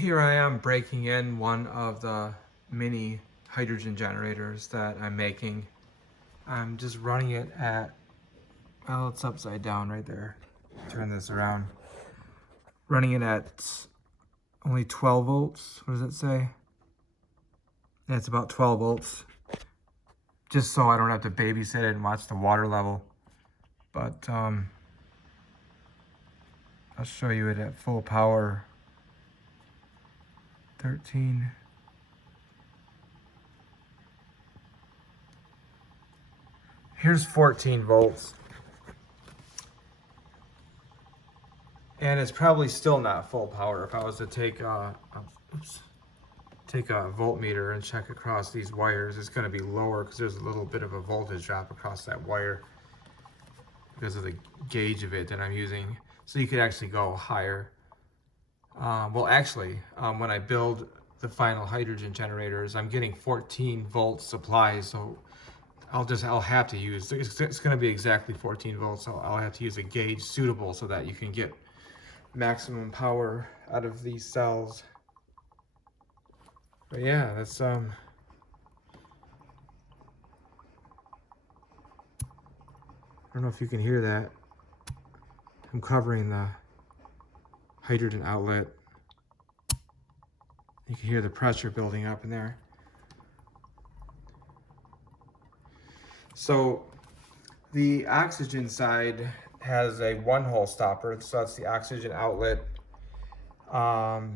Here I am breaking in one of the mini hydrogen generators that I'm making. I'm just running it at, well, it's upside down right there. Turn this around. Running it at only 12 volts. What does it say? Yeah, it's about 12 volts. Just so I don't have to babysit it and watch the water level. But I'll show you it at full power. 13. Here's 14 volts. And it's probably still not full power. If I was to take a voltmeter and check across these wires, it's going to be lower because there's a little bit of a voltage drop across that wire because of the gauge of it that I'm using. So you could actually go higher. Well, actually, when I build the final hydrogen generators, I'm getting 14 volt supplies. So I'll have to use, it's going to be exactly 14 volts. So I'll have to use a gauge suitable so that you can get maximum power out of these cells. But yeah, that's I don't know if you can hear that. I'm covering the hydrogen outlet. You can hear the pressure building up in there. So the oxygen side has a one-hole stopper, so that's the oxygen outlet.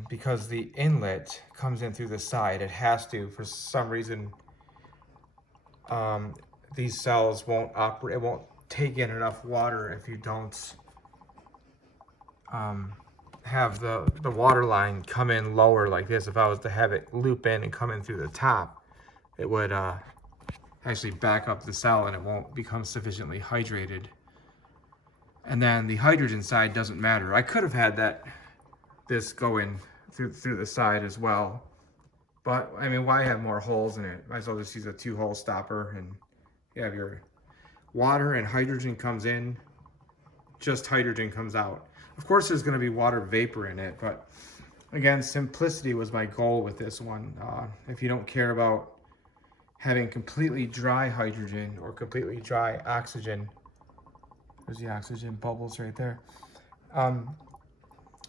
Because the inlet comes in through the side, it has to. For some reason, these cells won't operate. It won't take in enough water if you don't have the water line come in lower like this. If I was to have it loop in and come in through the top, it would actually back up the cell and it won't become sufficiently hydrated. And then the hydrogen side doesn't matter. I could have had this go in through the side as well, but I mean, why have more holes in it? Might as well just use a 2-hole stopper, and you have your water and hydrogen comes in, just hydrogen comes out. Of course there's going to be water vapor in it, but again, simplicity was my goal with this one. If you don't care about having completely dry hydrogen or completely dry oxygen, there's the oxygen bubbles right there,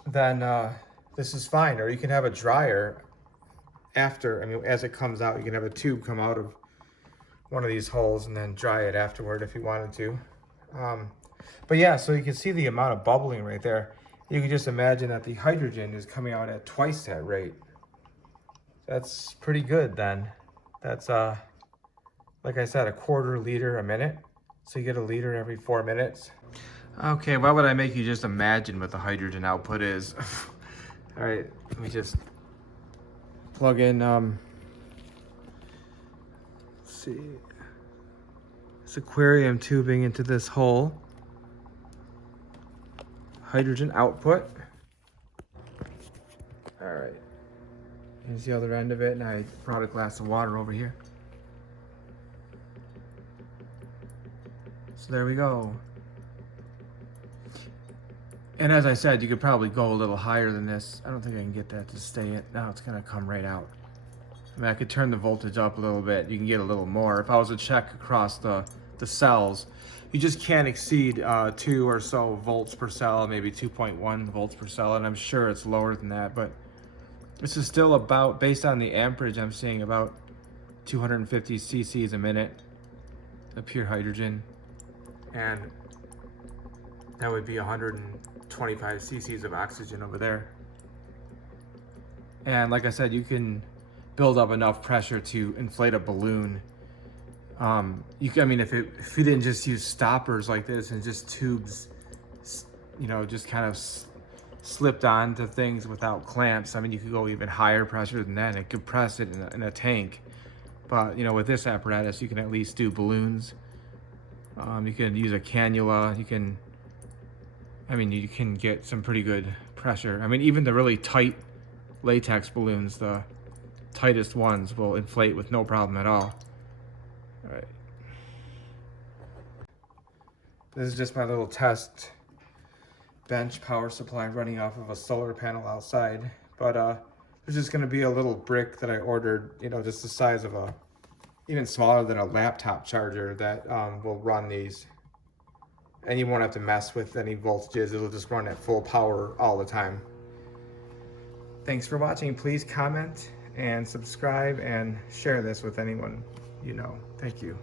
then this is fine. Or you can have a dryer after, I mean, as it comes out, you can have a tube come out of one of these holes and then dry it afterward if you wanted to. But yeah, so you can see the amount of bubbling right there. You can just imagine that the hydrogen is coming out at twice that rate. That's pretty good then. That's, like I said, a 1/4 liter a minute. So you get a liter every 4 minutes. Okay, why would I make you just imagine what the hydrogen output is? All right, let me just plug in, let's see, this aquarium tubing into this hole. Hydrogen output. All right, here's the other end of it, and I brought a glass of water over here. So there we go. And as I said, you could probably go a little higher than this. I don't think I can get that to stay in. Now it's gonna come right out. I mean, I could turn the voltage up a little bit. You can get a little more. If I was to check across the cells, you just can't exceed 2 or so volts per cell, maybe 2.1 volts per cell. And I'm sure it's lower than that, but this is still about, based on the amperage, I'm seeing about 250 cc's a minute of pure hydrogen. And that would be 125 cc's of oxygen over there. And like I said, you can build up enough pressure to inflate a balloon. You can, I mean, if you didn't just use stoppers like this and just tubes, you know, just kind of slipped onto things without clamps, I mean, you could go even higher pressure than that and compress it in a tank. But, you know, with this apparatus, you can at least do balloons. You can use a cannula. You can get some pretty good pressure. I mean, even the really tight latex balloons, the tightest ones, will inflate with no problem at all. All right. This is just my little test bench power supply running off of a solar panel outside. But There's just going to be a little brick that I ordered, you know, just the size of a, even smaller than a laptop charger that will run these. And you won't have to mess with any voltages. It'll just run at full power all the time. Thanks for watching. Please comment and subscribe and share this with anyone you know. Thank you.